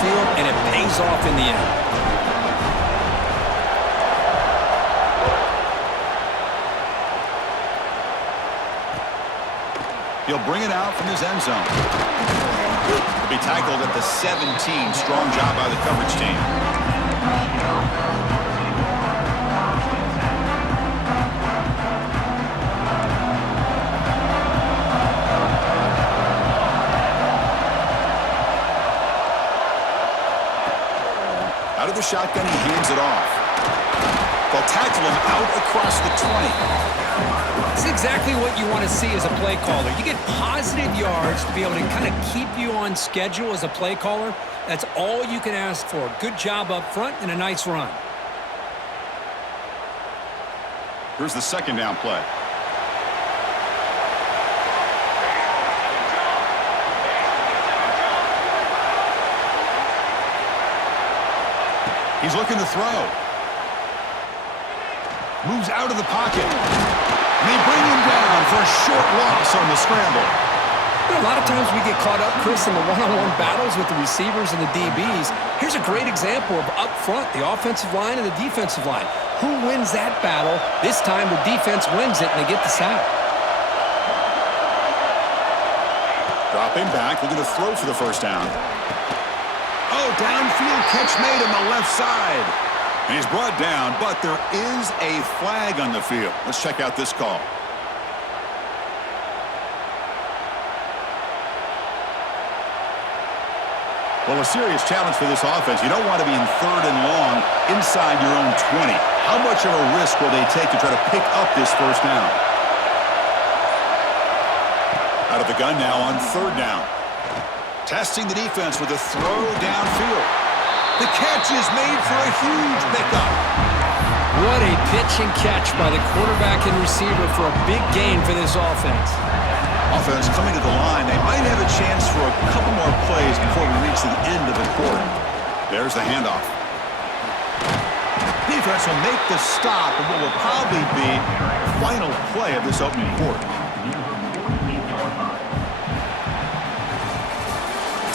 field, and it pays off in the end. He'll bring it out from his end zone. He'll be tackled at the 17. Strong job by the coverage team. Out of the shotgun, he hands it off. They'll tackle him out across the 20. It's exactly what you want to see as a play caller. You get positive yards to be able to kind of keep you on schedule as a play caller. That's all you can ask for. Good job up front and a nice run. Here's the second down play. He's looking to throw. Moves out of the pocket. And they bring him down for a short loss on the scramble. You know, a lot of times we get caught up, Chris, in the one-on-one battles with the receivers and the DBs. Here's a great example of up front, the offensive line and the defensive line. Who wins that battle? This time the defense wins it and they get the sack. Dropping back, looking to throw for the first down. Oh, downfield catch made on the left side. And he's brought down, but there is a flag on the field. Let's check out this call. Well, a serious challenge for this offense. You don't want to be in third and long inside your own 20. How much of a risk will they take to try to pick up this first down? Out of the gun now on third down. Testing the defense with a throw downfield. The catch is made for a huge pickup. What a pitch and catch by the quarterback and receiver for a big gain for this offense. Offense coming to the line. They might have a chance for a couple more plays before we reach the end of the quarter. There's the handoff. Defense will make the stop of what will probably be the final play of this opening quarter.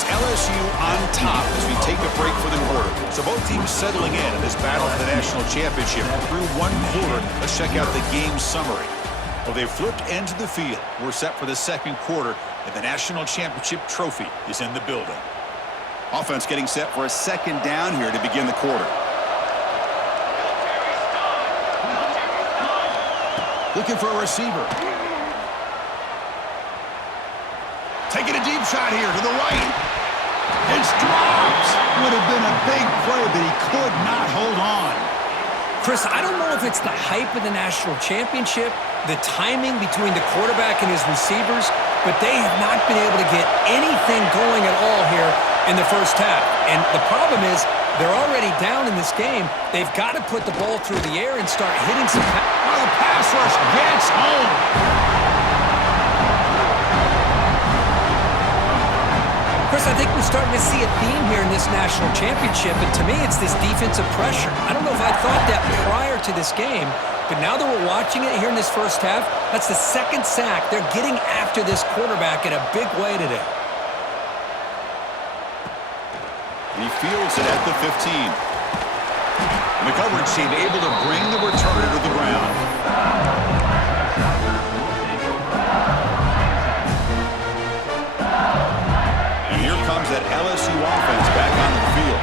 LSU on top as we take a break for the quarter. So both teams settling in this battle for the national championship through one quarter. Let's check out the game summary. Well, they've flipped ends of the field. We're set for the second quarter, and the national championship trophy is in the building. Offense getting set for a second down here to begin the quarter. Looking for a receiver. Taking a deep shot here to the right. It's dropped. Would have been a big play, but he could not hold on. Chris, I don't know if it's the hype of the national championship, the timing between the quarterback and his receivers, but they have not been able to get anything going at all here in the first half. And the problem is they're already down in this game. They've got to put the ball through the air and start hitting some Well, the pass rush gets home. Chris, I think we're starting to see a theme here in this national championship, and to me, it's this defensive pressure. I don't know if I thought that prior to this game, but now that we're watching it here in this first half, that's the second sack. They're getting after this quarterback in a big way today. He fields it at the 15. And the coverage team able to bring the returner to the ground. Comes that LSU offense back onto the field.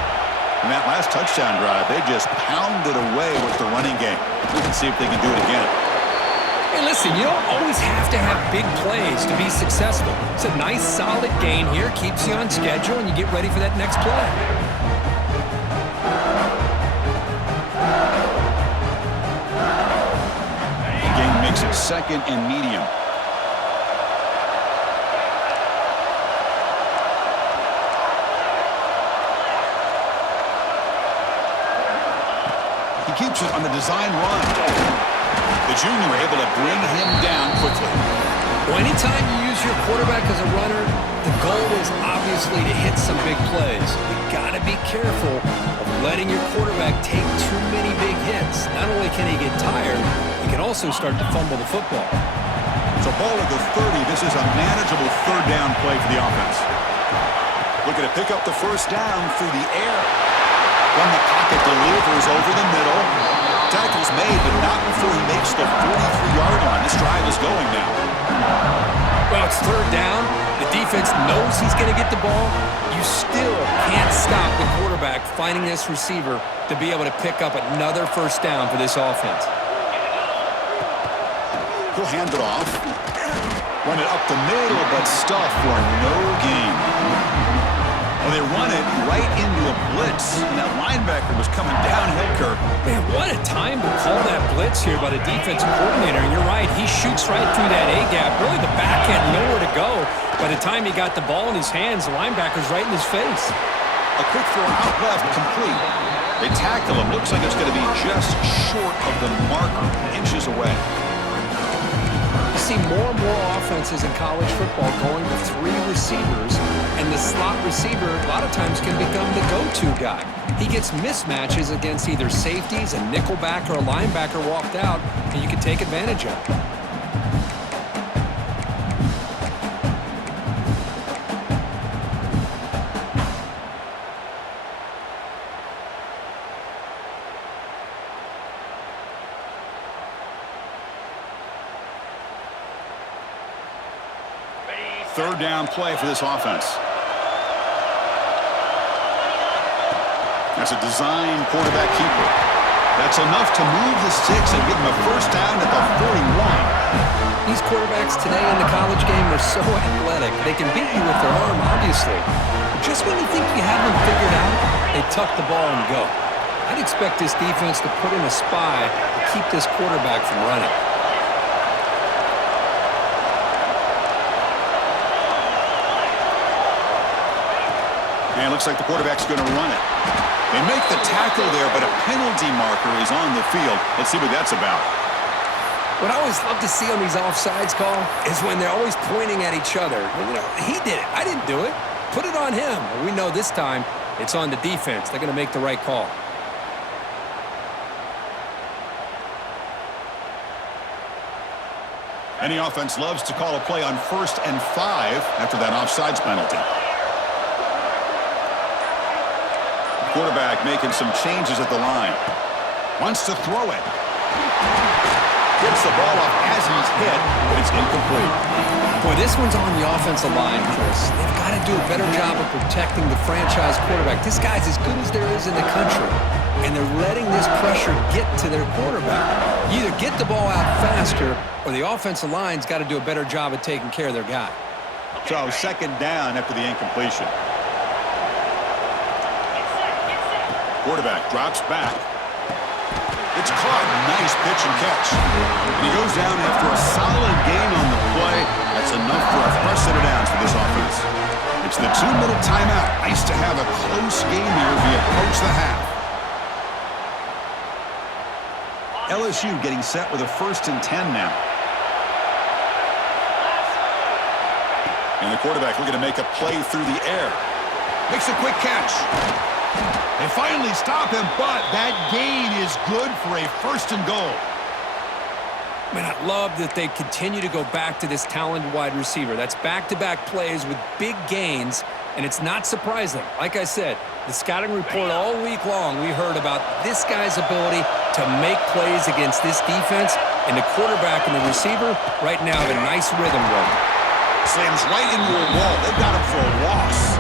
In that last touchdown drive, they just pounded away with the running game. Let's see if they can do it again. Hey, listen, you don't always have to have big plays to be successful. It's a nice, solid gain here. Keeps you on schedule, and you get ready for that next play. The game makes it second and medium. He keeps it on the design run. The junior able to bring him down quickly. Well, anytime you use your quarterback as a runner, the goal is obviously to hit some big plays. You've got to be careful of letting your quarterback take too many big hits. Not only can he get tired, he can also start to fumble the football. So ball at the 30. This is a manageable third down play for the offense. Looking to pick up the first down through the air. From the pocket, delivers over the middle. Tackle's made, but not before he makes the 43-yard line. This drive is going now. Well, it's third down. The defense knows he's going to get the ball. You still can't stop the quarterback finding this receiver to be able to pick up another first down for this offense. He'll hand it off. Run it up the middle, but stuffed for no gain. Well, they run it right into a blitz, and that linebacker was coming downhill, Kirk. Man, what a time to call that blitz here by the defensive coordinator. And you're right, he shoots right through that A-gap. Really, the back had nowhere to go. By the time he got the ball in his hands, the linebacker's right in his face. A quick throw out left, complete. They tackle him. Looks like it's going to be just short of the marker, inches away. You see more and more offenses in college football going to 3 receivers, and the slot receiver a lot of times can become the go-to guy. He gets mismatches against either safeties, a nickelback, or a linebacker walked out, and you can take advantage of it. Third down play for this offense. That's a design quarterback keeper. That's enough to move the sticks and give him a first down at the 41. These quarterbacks today in the college game are so athletic. They can beat you with their arm, obviously. Just when you think you have them figured out, they tuck the ball and go. I'd expect this defense to put in a spy to keep this quarterback from running. And it looks like the quarterback's going to run it. They make the tackle there, but a penalty marker is on the field. Let's see what that's about. What I always love to see on these offsides call is when they're always pointing at each other. You know, he did it. I didn't do it. Put it on him. We know this time it's on the defense. They're going to make the right call. Any offense loves to call a play on 1st and 5 after that offsides penalty. Quarterback making some changes at the line. Wants to throw it. Gets the ball off as he's hit, but it's incomplete. Boy, this one's on the offensive line, Chris. They've got to do a better job of protecting the franchise quarterback. This guy's as good as there is in the country, and they're letting this pressure get to their quarterback. You either get the ball out faster, or the offensive line's got to do a better job of taking care of their guy. So second down after the incompletion. Quarterback drops back. It's caught. Nice pitch and catch. And he goes down after a solid gain on the play. That's enough for a fresh set of downs for this offense. It's the 2-minute timeout. Nice to have a close game here as we approach the half. LSU getting set with a 1st and 10 now. And the quarterback looking to make a play through the air. Makes a quick catch. They finally stop him, but that gain is good for a 1st and goal. Man, I love that they continue to go back to this talented wide receiver. That's back-to-back plays with big gains, and it's not surprising. Like I said, the scouting report all week long, we heard about this guy's ability to make plays against this defense, and the quarterback and the receiver right now have a nice rhythm going. Slams right into a wall. They've got him for a loss.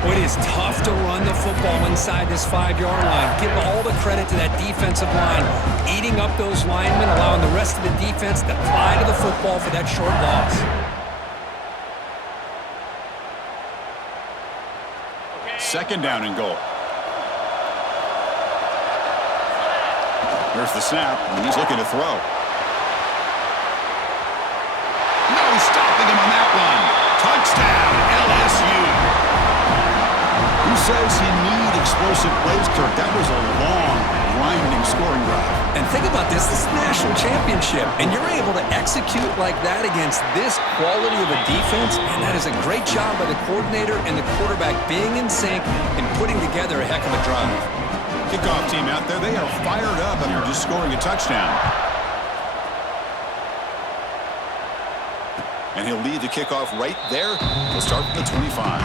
It is tough to run the football inside this 5-yard line. Give all the credit to that defensive line, eating up those linemen, allowing the rest of the defense to fly to the football for that short loss. Second down and goal. There's the snap, and he's looking to throw. No stopping him on that one. Touchdown, LSU. Who says you need explosive plays, Kirk? That was a long, grinding scoring drive. And think about this is the national championship, and you're able to execute like that against this quality of a defense, and that is a great job by the coordinator and the quarterback being in sync and putting together a heck of a drive. Kickoff team out there, they are fired up after just scoring a touchdown. And he'll lead the kickoff right there. We'll start from the 25.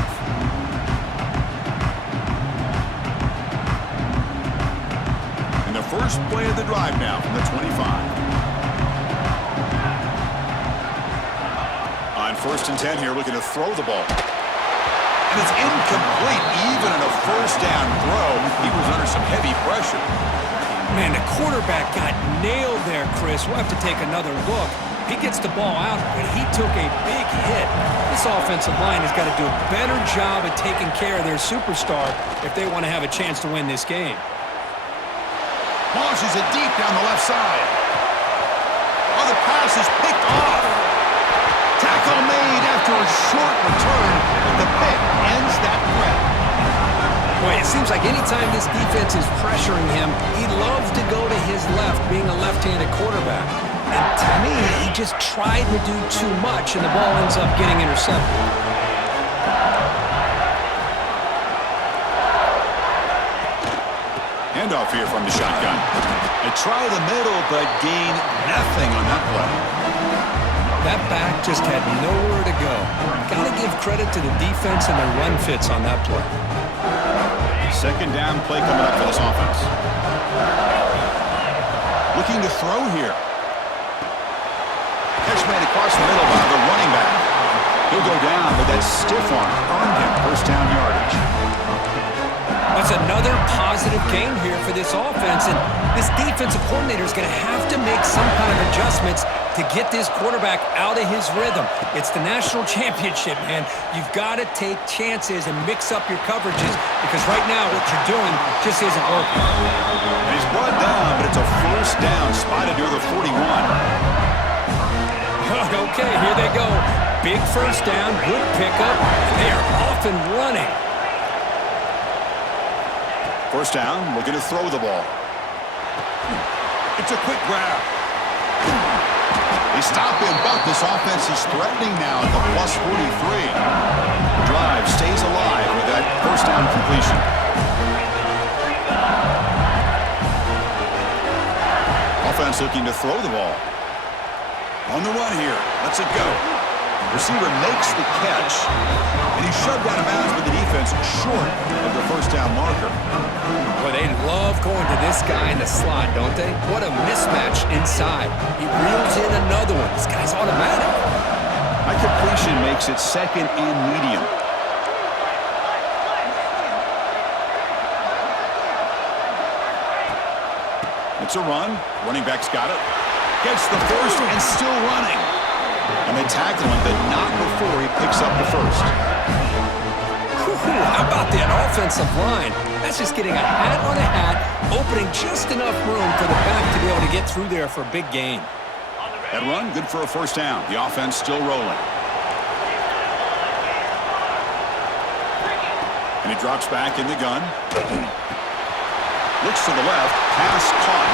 And the first play of the drive now from the 25. On 1st and 10 here, looking to throw the ball. And it's incomplete, even in a first down throw. He was under some heavy pressure. Man, the quarterback got nailed there, Chris. We'll have to take another look. He gets the ball out, but he took a big hit. This offensive line has got to do a better job at taking care of their superstar if they want to have a chance to win this game. Launches it deep down the left side. Oh, the pass is picked off. Tackle made after a short return, but the pick ends that threat. Boy, it seems like anytime this defense is pressuring him, he loves to go to his left, being a left-handed quarterback. And to me, he just tried to do too much, and the ball ends up getting intercepted. Handoff here from the shotgun. They try the middle, but gain nothing on that play. That back just had nowhere to go. Got to give credit to the defense and the run fits on that play. Second down play coming up for this offense. Looking to throw here. Catch made across the middle by the running back. He'll go down, but that stiff arm earned him first down yardage. That's another positive game here for this offense, and this defensive coordinator is going to have to make some kind of adjustments to get this quarterback out of his rhythm. It's the national championship, man. You've got to take chances and mix up your coverages because right now what you're doing just isn't working. And he's brought down, but it's a first down spotted near the 41. Okay, here they go. Big first down, good pickup, and they are off and running. First down, looking to throw the ball. It's a quick grab. They stop him, but this offense is threatening now at the plus 43. The drive stays alive with that first down completion. Offense looking to throw the ball. On the run here. Lets it go. Receiver makes the catch, and he's shoved out of bounds with the defense short of the first down marker. Boy, they love going to this guy in the slot, don't they? What a mismatch inside. He reels in another one. This guy's automatic. That completion makes it second and medium. It's a run. Running back's got it. Gets the first and still running. And they tackle him, but not before he picks up the first. How about that offensive line? That's just getting a hat on a hat, opening just enough room for the back to be able to get through there for a big gain. That run, good for a first down. The offense still rolling. And he drops back in the gun. Looks to the left, pass caught.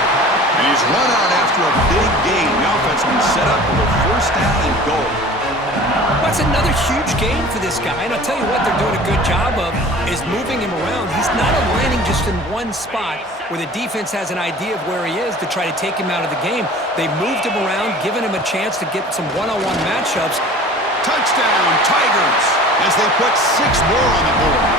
And he's run out after a big gain. The offense will be set up with a first down and goal. That's another huge game for this guy. And I'll tell you what they're doing a good job of is moving him around. He's not aligning just in one spot where the defense has an idea of where he is to try to take him out of the game. They've moved him around, given him a chance to get some one-on-one matchups. Touchdown, Tigers, as they put 6 more on the board.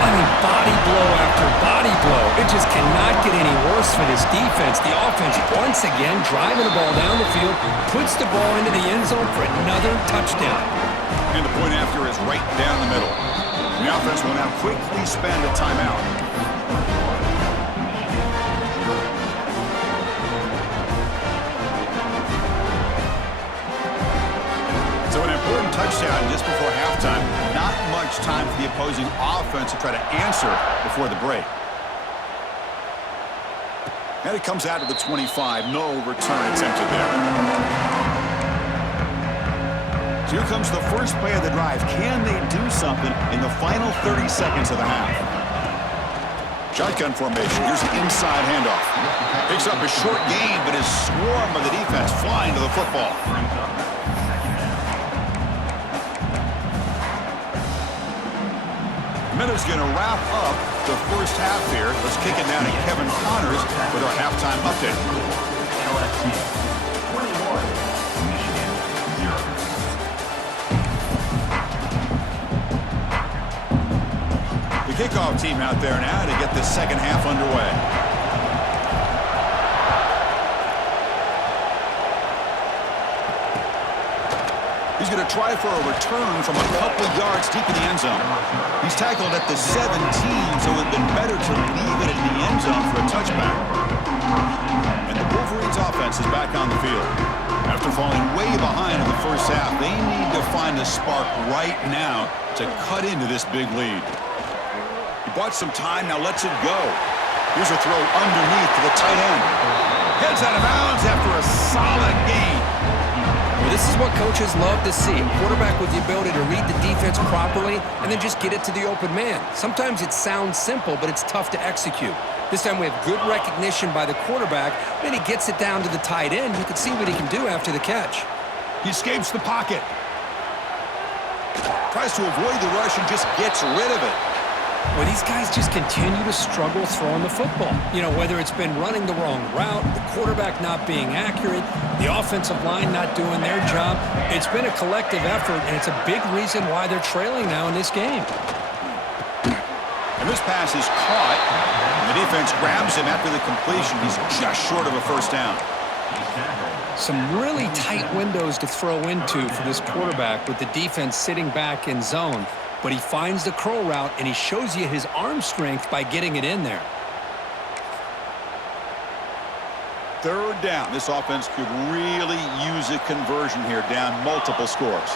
I mean, body blow after body blow. It just cannot get any worse for this defense. The offense, once again, driving the ball down the field, puts the ball into the end zone for another touchdown. And the point after is right down the middle. The offense will now quickly spend a timeout. So an important touchdown just before halftime. Not much time for the opposing offense to try to answer before the break. And it comes out to the 25. No return attempted there. So here comes the first play of the drive. Can they do something in the final 30 seconds of the half? Shotgun formation. Here's an inside handoff. Picks up a short gain, but is swarmed by the defense, flying to the football. Minute's going to wrap up the first half here. Let's kick it down to Kevin Connors with our halftime update. kickoff team out there now to get this second half underway. He's going to try for a return from a couple yards deep in the end zone. He's tackled at the 17, so it would have been better to leave it in the end zone for a touchback. And the Wolverines offense is back on the field. After falling way behind in the first half, they need to find a spark right now to cut into this big lead. He bought some time, now lets it go. Here's a throw underneath to the tight end. Heads out of bounds after a solid gain. Well, this is what coaches love to see. A quarterback with the ability to read the defense properly and then just get it to the open man. Sometimes it sounds simple, but it's tough to execute. This time we have good recognition by the quarterback. Then he gets it down to the tight end. You can see what he can do after the catch. He escapes the pocket. Tries to avoid the rush and just gets rid of it. Well, these guys just continue to struggle throwing the football. You know, whether it's been running the wrong route, the quarterback not being accurate, the offensive line not doing their job. It's been a collective effort, and it's a big reason why they're trailing now in this game. And this pass is caught. And the defense grabs him after the completion. He's just short of a first down. Some really tight windows to throw into for this quarterback with the defense sitting back in zone. But he finds the curl route, and he shows you his arm strength by getting it in there. Third down. This offense could really use a conversion here, down multiple scores.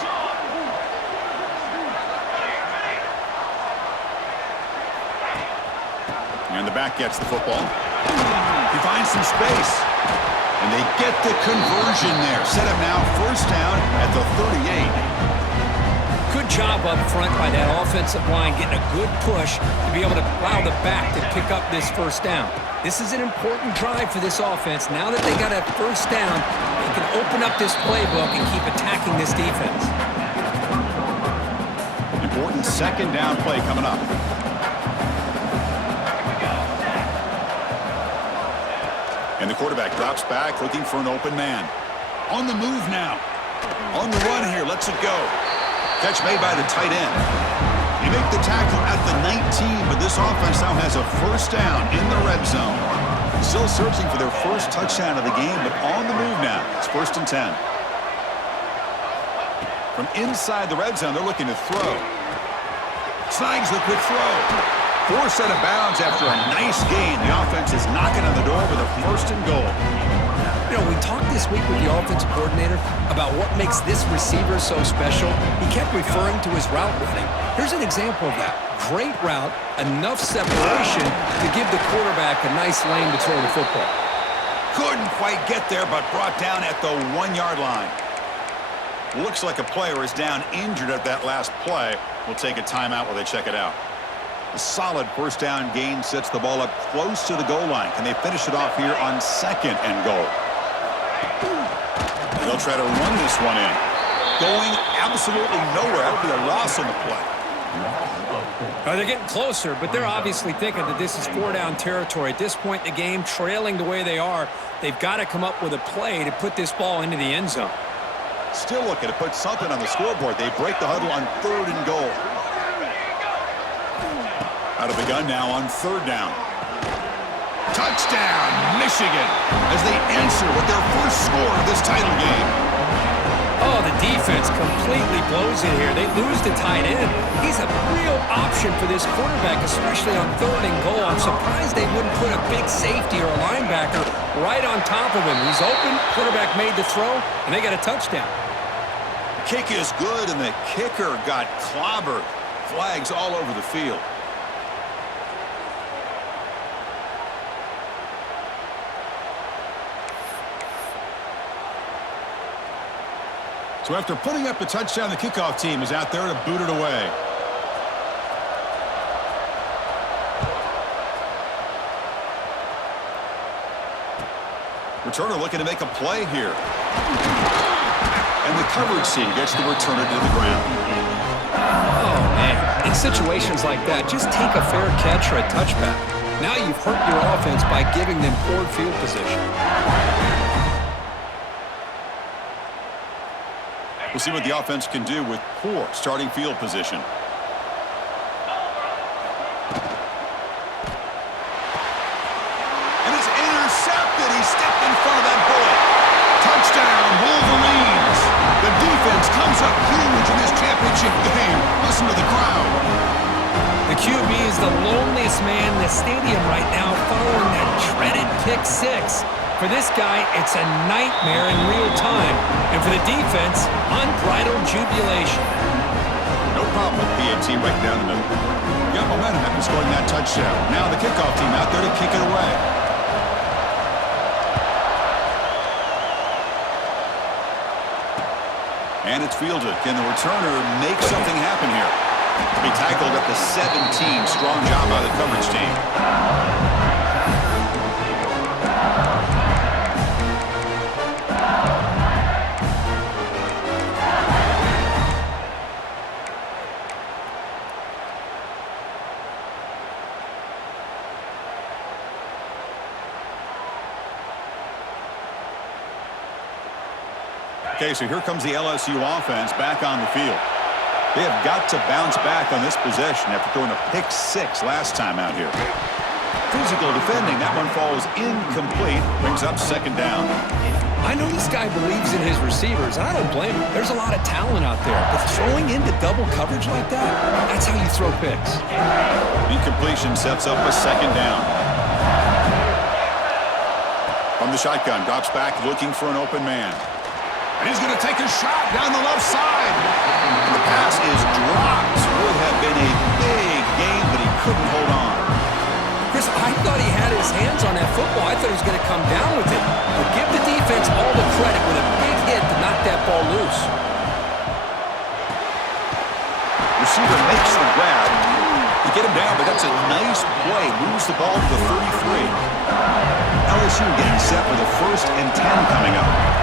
And the back gets the football. He finds some space. And they get the conversion there. Set him now first down at the 38. Good job up front by that offensive line, getting a good push to be able to allow the back to pick up this first down. This is an important drive for this offense. Now that they got a first down, they can open up this playbook and keep attacking this defense. Important second down play coming up. And the quarterback drops back, looking for an open man. On the move now. On the run here, lets it go. Catch made by the tight end. They make the tackle at the 19, but this offense now has a first down in the red zone. Still searching for their first touchdown of the game, but on the move now. It's 1st and 10. From inside the red zone, they're looking to throw. Snags the quick throw. Forced out of bounds after a nice gain. The offense is knocking on the door with a 1st and goal. You know, we talked this week with the offensive coordinator about what makes this receiver so special. He kept referring to his route running. Here's an example of that. Great route, enough separation to give the quarterback a nice lane to throw the football. Couldn't quite get there, but brought down at the 1-yard line. Looks like a player is down injured at that last play. We'll take a timeout while they check it out. A solid first down gain sets the ball up close to the goal line. Can they finish it off here on 2nd and goal? They'll try to run this one in. Going absolutely nowhere. That'll be a loss on the play. They're getting closer, but they're obviously thinking that this is 4-down territory. At this point in the game, trailing the way they are, they've got to come up with a play to put this ball into the end zone. Still looking to put something on the scoreboard. They break the huddle on 3rd and goal. Out of the gun now on 3rd down. Touchdown, Michigan, as they answer with their first score of this title game. Oh, the defense completely blows it here. They lose the tight end. He's a real option for this quarterback, especially on 3rd and goal. I'm surprised they wouldn't put a big safety or a linebacker right on top of him. He's open, quarterback made the throw, and they got a touchdown. Kick is good, and the kicker got clobbered. Flags all over the field. So after putting up a touchdown, the kickoff team is out there to boot it away. Returner looking to make a play here. And the coverage team gets the returner to the ground. Oh, man. In situations like that, just take a fair catch or a touchback. Now you've hurt your offense by giving them poor field position. We'll see what the offense can do with poor starting field position. championship game. Listen to the crowd. The QB is the loneliest man in the stadium right now following that dreaded pick six. For this guy, it's a nightmare in real time. And for the defense, unbridled jubilation. No problem with PAT right down the middle. Got momentum after scoring that touchdown. Now the kickoff team out there to kick it away. And it's fielded. Can the returner make something happen here? To be tackled at the 17. Strong job by the coverage team. Okay, so here comes the LSU offense back on the field. They have got to bounce back on this possession after throwing a pick six last time out here. Physical defending. That one falls incomplete. Brings up second down. I know this guy believes in his receivers, and I don't blame him. There's a lot of talent out there, but throwing into double coverage like that, that's how you throw picks. Incompletion sets up a second down. From the shotgun, drops back looking for an open man. And he's going to take a shot down the left side. The pass is dropped. Would have been a big gain, but he couldn't hold on. Chris, I thought he had his hands on that football. I thought he was going to come down with it. But give the defense all the credit with a big hit to knock that ball loose. Receiver makes the grab. You get him down, but that's a nice play. Moves the ball to the 33. LSU getting set for the 1st and 10 coming up.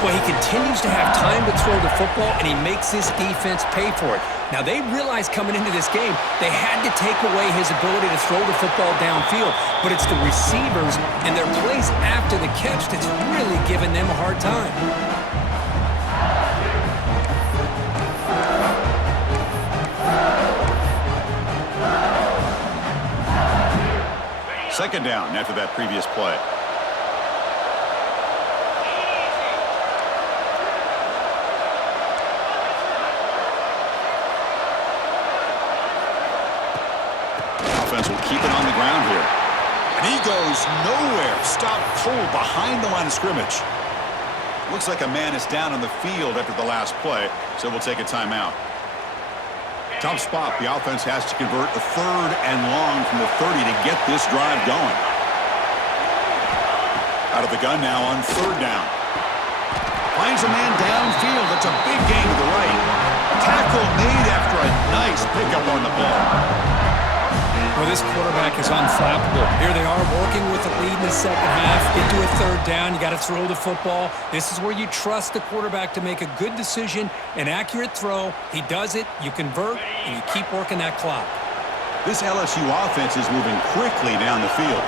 Well, he continues to have time to throw the football, and he makes this defense pay for it. Now, they realized coming into this game they had to take away his ability to throw the football downfield, but it's the receivers and their plays after the catch that's really giving them a hard time. Second down after that previous play. Will keep it on the ground here. And he goes nowhere. Stop cold behind the line of scrimmage. Looks like a man is down on the field after the last play, so we'll take a timeout. Tough spot. The offense has to convert a 3rd and long from the 30 to get this drive going. Out of the gun now on 3rd down. Finds a man downfield. That's a big gain to the right. Tackle made after a nice pickup on the ball. Well, this quarterback is unflappable. Here they are working with the lead in the second half. Get to a 3rd down. You got to throw the football. This is where you trust the quarterback to make a good decision, an accurate throw. He does it, you convert, and you keep working that clock. This LSU offense is moving quickly down the field.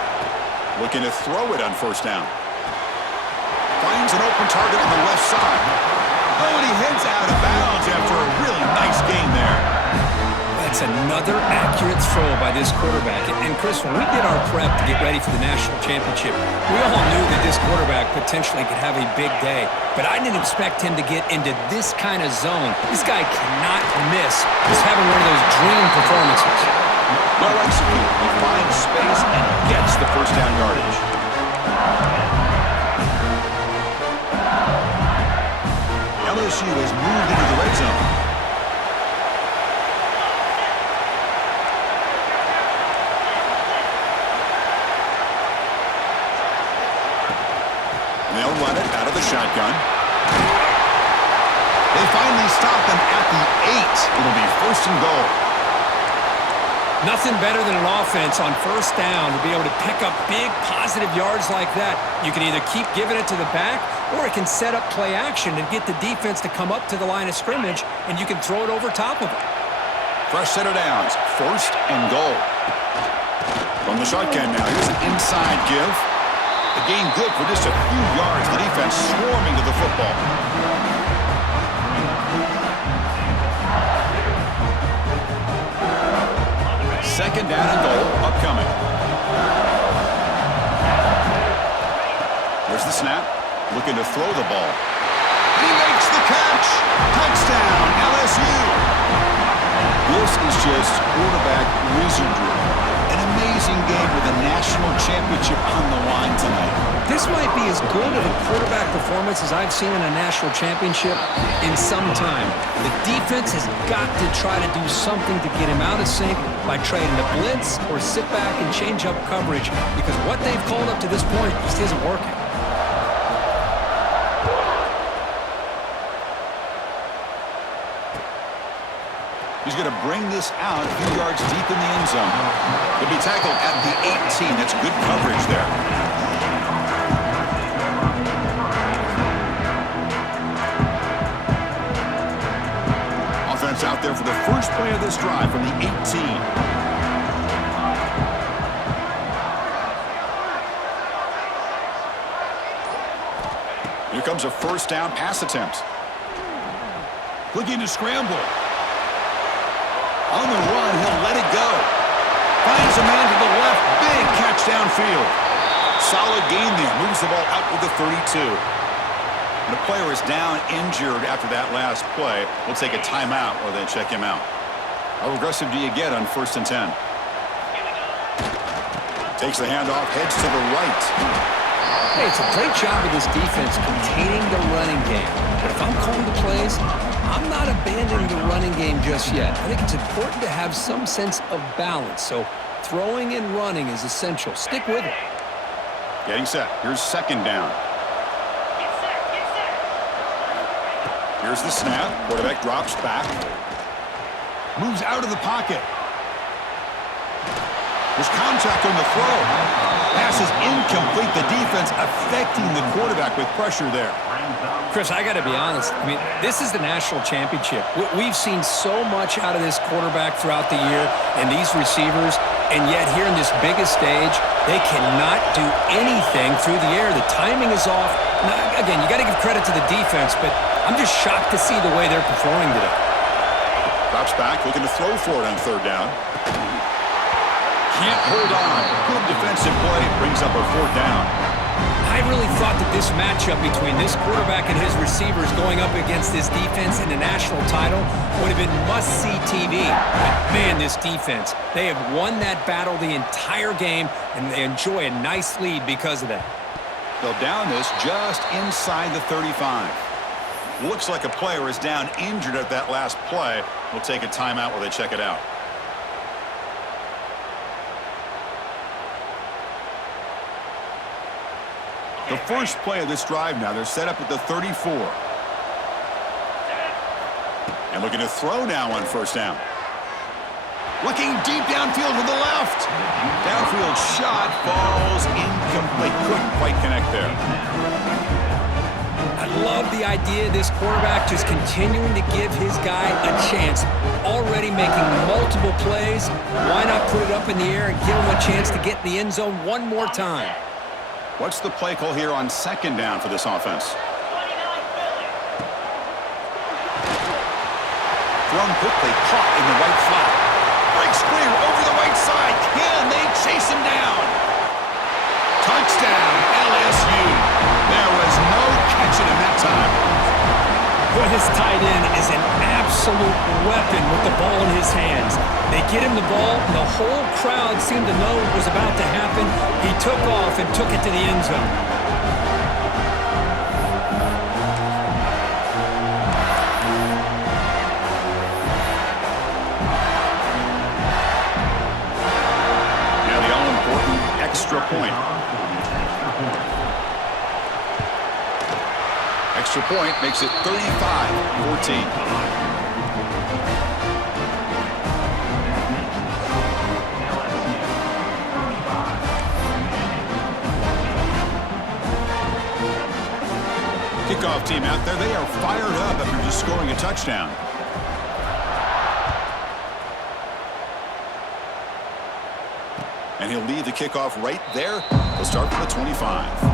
Looking to throw it on 1st down. Finds an open target on the left side. Oh, and he heads out of bounds after a really nice gain there. That's another accurate throw by this quarterback. And Chris, when we did our prep to get ready for the national championship, we all knew that this quarterback potentially could have a big day. But I didn't expect him to get into this kind of zone. This guy cannot miss. He's having one of those dream performances. Well executed. He finds space and gets the 1st down yardage. LSU has moved into the red zone. They'll run it out of the shotgun. They finally stop them at the 8. It'll be 1st and goal. Nothing better than an offense on 1st down to be able to pick up big positive yards like that. You can either keep giving it to the back, or it can set up play action and get the defense to come up to the line of scrimmage, and you can throw it over top of it. Fresh set of downs. 1st and goal. From the shotgun now. Here's an inside give. The game good for just a few yards. The defense swarming to the football. Second down and goal upcoming. There's the snap. Looking to throw the ball. He makes the catch. Touchdown, LSU. This is just quarterback wizardry. An amazing game with a national championship on the line tonight. This might be as good of a quarterback performance as I've seen in a national championship in some time. The defense has got to try to do something to get him out of sync by trying to blitz or sit back and change up coverage, because what they've called up to this point just isn't working. He's going to bring this out a few yards deep in the end zone. He'll be tackled at the 18. That's good coverage there. Offense out there for the first play of this drive from the 18. Here comes a first down pass attempt. Looking to scramble. On the run, he'll let it go. Finds a man to the left. Big catch downfield. Solid gain there. Moves the ball out with the 32. And the player is down injured after that last play. We'll take a timeout or then check him out. How aggressive do you get on 1st and 10? Takes the handoff, heads to the right. Hey, it's a great job of this defense containing the running game. But if I'm calling the plays, I'm not abandoning the running game just yet. I think it's important to have some sense of balance. So throwing and running is essential. Stick with it. Getting set. Here's 2nd down. Here's the snap. Quarterback drops back. Moves out of the pocket. There's contact on the throw. Pass is incomplete. The defense affecting the quarterback with pressure there. Chris, I got to be honest. I mean, this is the national championship. We've seen so much out of this quarterback throughout the year and these receivers, and yet here in this biggest stage, they cannot do anything through the air. The timing is off. Now, again, you got to give credit to the defense, but I'm just shocked to see the way they're performing today. Drops back, looking to throw for it on 3rd down. Can't hold on. Good defensive play. Brings up a 4th down. I really thought that this matchup between this quarterback and his receivers going up against this defense in the national title would have been must-see TV. But man, this defense, they have won that battle the entire game, and they enjoy a nice lead because of that. They'll down this just inside the 35. Looks like a player is down injured at that last play. We'll take a timeout while they check it out. The first play of this drive now, they're set up at the 34. And looking to throw now on 1st down. Looking deep downfield to the left. Downfield shot falls incomplete. Couldn't quite connect there. I love the idea of this quarterback just continuing to give his guy a chance. Already making multiple plays. Why not put it up in the air and give him a chance to get in the end zone one more time? What's the play call here on 2nd down for this offense? Thrown quickly, caught in the right flat. Breaks clear over the right side. Can they chase him down? Touchdown, LSU. There was no catching him that time. Boy, this tight end is an absolute weapon with the ball in his hands. They get him the ball, and the whole crowd seemed to know what was about to happen. He took off and took it to the end zone. Now the all-important extra point. Extra point makes it 35-14. Kickoff team out there, they are fired up after just scoring a touchdown. And he'll lead the kickoff right there. He'll start from the 25.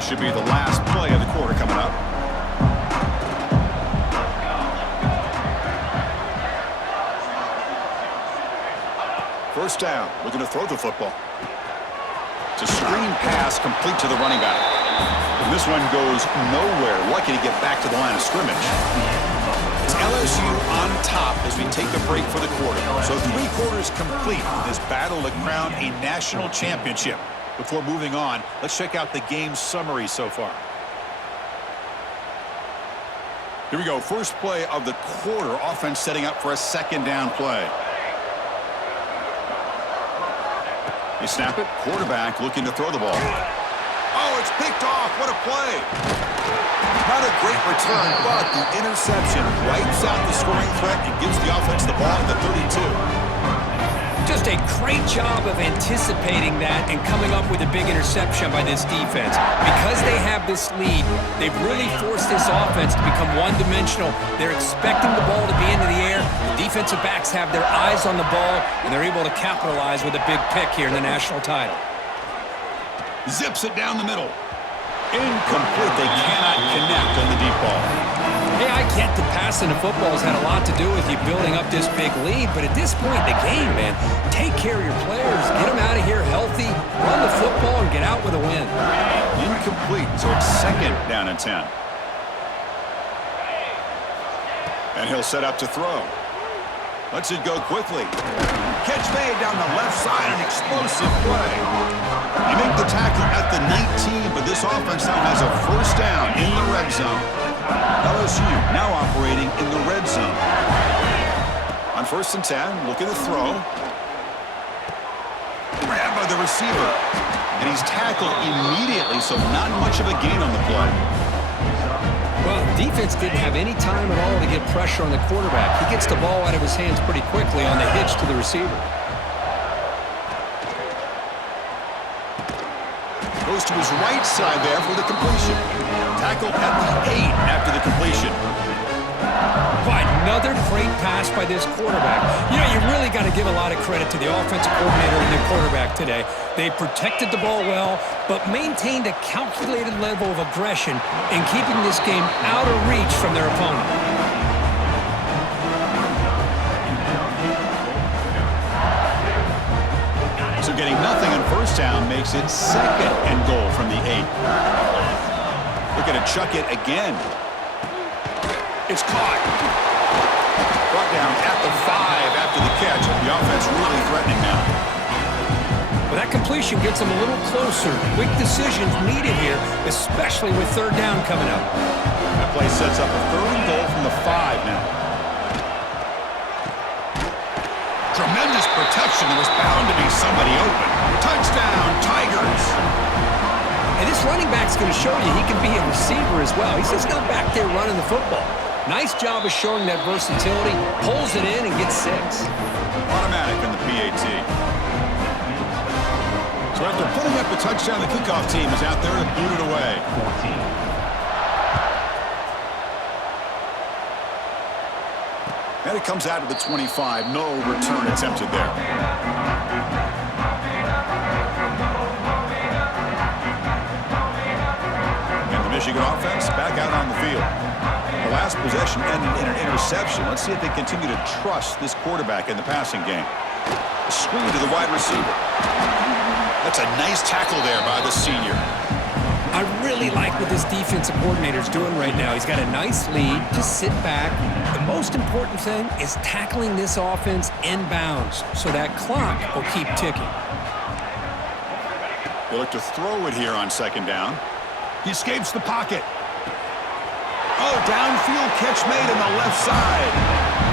Should be the last play of the quarter coming up. First down, looking to throw the football. It's a screen pass complete to the running back. And this one goes nowhere. Lucky to get back to the line of scrimmage. It's LSU on top as we take a break for the quarter. So 3 quarters complete in this battle to crown a national championship. Before moving on, let's check out the game summary so far. Here we go. First play of the quarter. Offense setting up for a second down play. They snap it. Quarterback looking to throw the ball. Oh, it's picked off. What a play. Not a great return, but the interception wipes out the scoring threat and gives the offense the ball at the 32. Just a great job of anticipating that and coming up with a big interception by this defense. Because they have this lead, they've really forced this offense to become one-dimensional. They're expecting the ball to be into the air. The defensive backs have their eyes on the ball, and they're able to capitalize with a big pick here in the national title. Zips it down the middle. Incomplete. They cannot connect on the deep ball. Hey, I get that passing the football has had a lot to do with you building up this big lead, but at this point in the game, man, take care of your players. Get them out of here healthy, run the football, and get out with a win. Incomplete, so it's second down and 10. And he'll set up to throw. Lets it go quickly. Catch made down the left side, an explosive play. They make the tackle at the 19, but this offense now has a first down in the red zone. LSU now operating in the red zone. On 1st and 10, looking to throw. Grabbed by the receiver. And he's tackled immediately, so not much of a gain on the play. Well, defense didn't have any time at all to get pressure on the quarterback. He gets the ball out of his hands pretty quickly on the hitch to the receiver. Goes to his right side there for the completion. Tackled at the 8 after the completion. But another great pass by this quarterback. You know, you really got to give a lot of credit to the offensive coordinator and the quarterback today. They protected the ball well, but maintained a calculated level of aggression in keeping this game out of reach from their opponent. So getting nothing on first down makes it second and goal from the 8. They're going to chuck it again. It's caught. Brought down at the 5 after the catch. The offense really threatening now. Well, that completion gets them a little closer. Quick decisions needed here, especially with 3rd down coming up. That play sets up a 3rd and goal from the 5 now. Tremendous protection. There was bound to be somebody open. Touchdown, Tigers. And this running back's going to show you he can be a receiver as well. He's just not back there running the football. Nice job of showing that versatility. Pulls it in and gets 6. Automatic in the PAT. So after putting up a touchdown, the kickoff team is out there to boot it away. And it comes out of the 25. No return attempted there. And the Michigan offense back out on the field. The last possession ended in an interception. Let's see if they continue to trust this quarterback in the passing game. A screen to the wide receiver. That's a nice tackle there by the senior. I really like what this defensive coordinator's doing right now. He's got a nice lead. Just sit back. The most important thing is tackling this offense inbounds so that clock will keep ticking. They look to throw it here on 2nd down. He escapes the pocket. Oh, downfield catch made on the left side.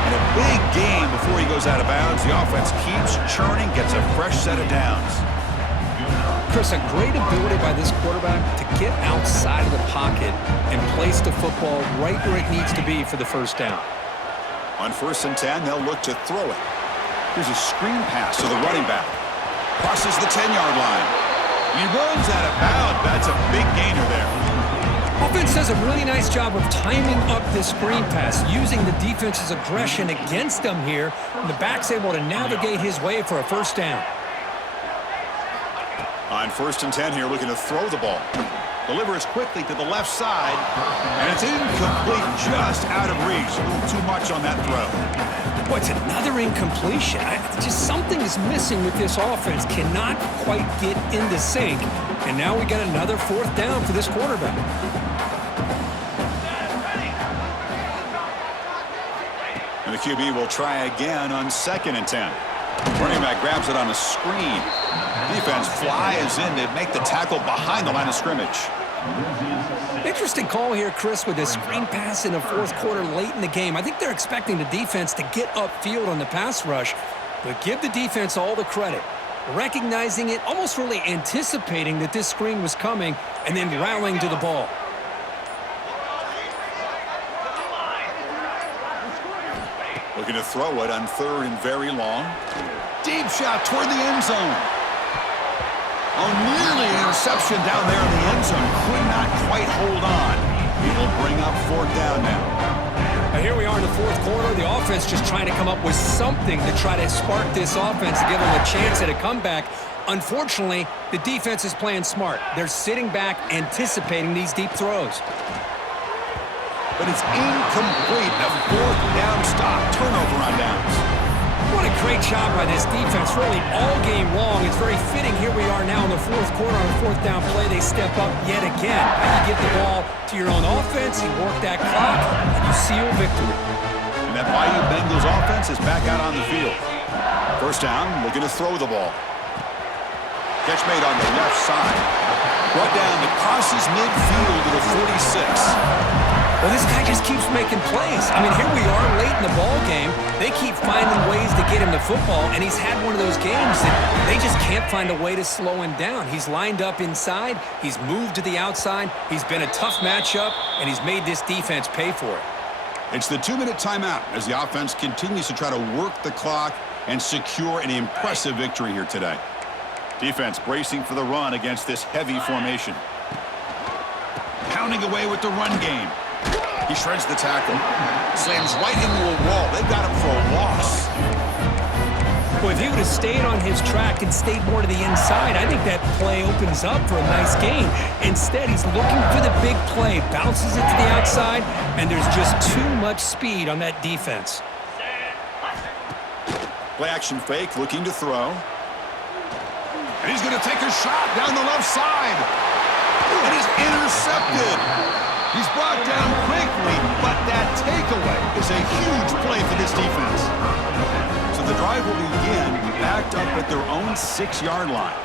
And a big gain before he goes out of bounds. The offense keeps churning, gets a fresh set of downs. Chris, a great ability by this quarterback to get outside of the pocket and place the football right where it needs to be for the 1st down. On 1st and 10, they'll look to throw it. Here's a screen pass to the running back. Crosses the 10-yard line. He runs out of bounds. That's a big gainer there. Offense does a really nice job of timing up this screen pass, using the defense's aggression against them here. And the back's able to navigate his way for a 1st down. On 1st and 10 here, looking to throw the ball. Delivers quickly to the left side, and it's incomplete, just out of reach. A little too much on that throw. Boy, it's another incompletion. Just something is missing with this offense. Cannot quite get into sync. And now we got another fourth down for this quarterback. And the QB will try again on 2nd and 10. Running back grabs it on a screen. Defense flies in to make the tackle behind the line of scrimmage. Interesting call here, Chris, with a screen pass in the fourth quarter late in the game. I think they're expecting the defense to get upfield on the pass rush, but give the defense all the credit. Recognizing it, almost really anticipating that this screen was coming, and then rallying to the ball. Looking to throw it on 3rd and very long. Deep shot toward the end zone. Oh, nearly an interception down there in the end zone. Could not quite hold on. It'll bring up 4th down now. Now here we are in the fourth quarter. The offense just trying to come up with something to try to spark this offense to give them a chance at a comeback. Unfortunately, the defense is playing smart. They're sitting back, anticipating these deep throws. But it's incomplete. A 4th down stop. Turnover on downs. What a great job by this defense, really all game long. It's very fitting. Here we are now in the fourth quarter on a 4th down play. They step up yet again. You give the ball to your own offense, you work that clock, and you seal victory. And that Bayou Bengals offense is back out on the field. 1st down, looking to throw the ball. Catch made on the left side. Brought down to crosses midfield to the 46. Well, this guy just keeps making plays. I mean, here we are late in the ball game. They keep finding ways to get him the football, and he's had one of those games that they just can't find a way to slow him down. He's lined up inside. He's moved to the outside. He's been a tough matchup, and he's made this defense pay for it. It's the 2-minute timeout as the offense continues to try to work the clock and secure an impressive victory here today. Defense bracing for the run against this heavy formation. Pounding away with the run game. He shreds the tackle. Slams right into a wall. They got him for a loss. Well, if he would have stayed on his track and stayed more to the inside, I think that play opens up for a nice gain. Instead, he's looking for the big play. Bounces it to the outside, and there's just too much speed on that defense. Play action fake, looking to throw. And he's going to take a shot down the left side. And he's intercepted. He's brought down quickly, but that takeaway is a huge play for this defense. So the drive will begin backed up at their own 6-yard line.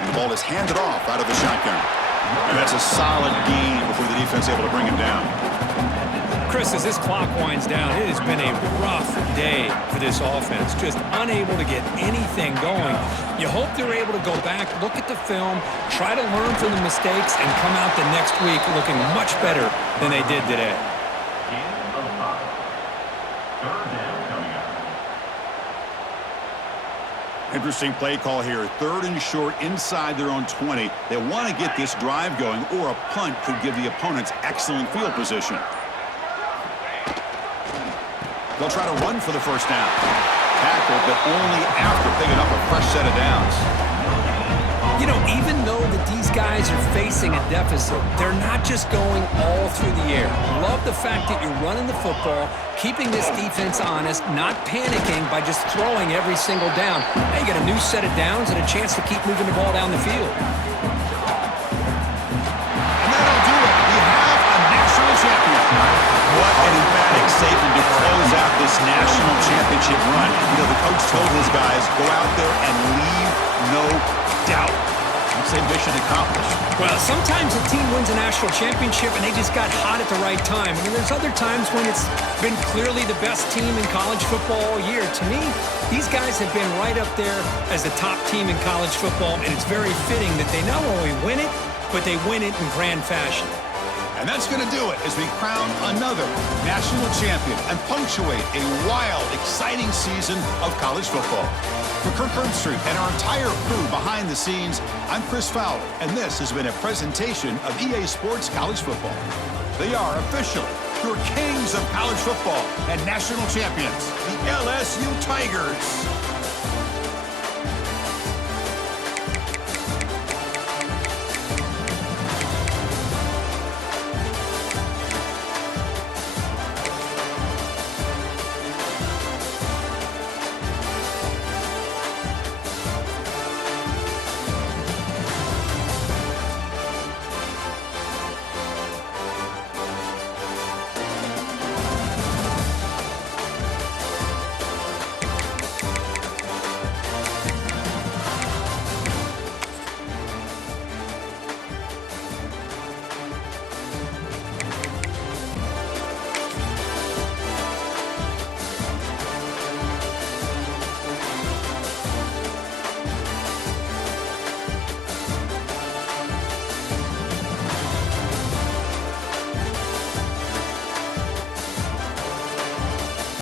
And the ball is handed off out of the shotgun. And that's a solid gain before the defense is able to bring him down. Chris, as this clock winds down, it has been a rough day for this offense. Just unable to get anything going. You hope they're able to go back, look at the film, try to learn from the mistakes, and come out the next week looking much better than they did today. Interesting play call here. 3rd and short inside their own 20. They want to get this drive going, or a punt could give the opponents excellent field position. They'll try to run for the 1st down. Tackle, but only after picking up a fresh set of downs. You know, even though that these guys are facing a deficit, they're not just going all through the air. Love the fact that you're running the football, keeping this defense honest, not panicking by just throwing every single down. Now you got a new set of downs and a chance to keep moving the ball down the field. And that'll do it. We have a national champion. What an emphatic statement to close out this national championship run. You know, the coach told his guys, go out there and leave no doubt. I'd say mission accomplished. Well, sometimes a team wins a national championship and they just got hot at the right time. I mean, there's other times when it's been clearly the best team in college football all year. To me, these guys have been right up there as the top team in college football, and it's very fitting that they not only win it, but they win it in grand fashion. And that's going to do it as we crown another national champion and punctuate a wild, exciting season of college football. For Kirk Herbstreit and our entire crew behind the scenes, I'm Chris Fowler, and this has been a presentation of EA Sports College Football. They are officially your kings of college football and national champions, the LSU Tigers.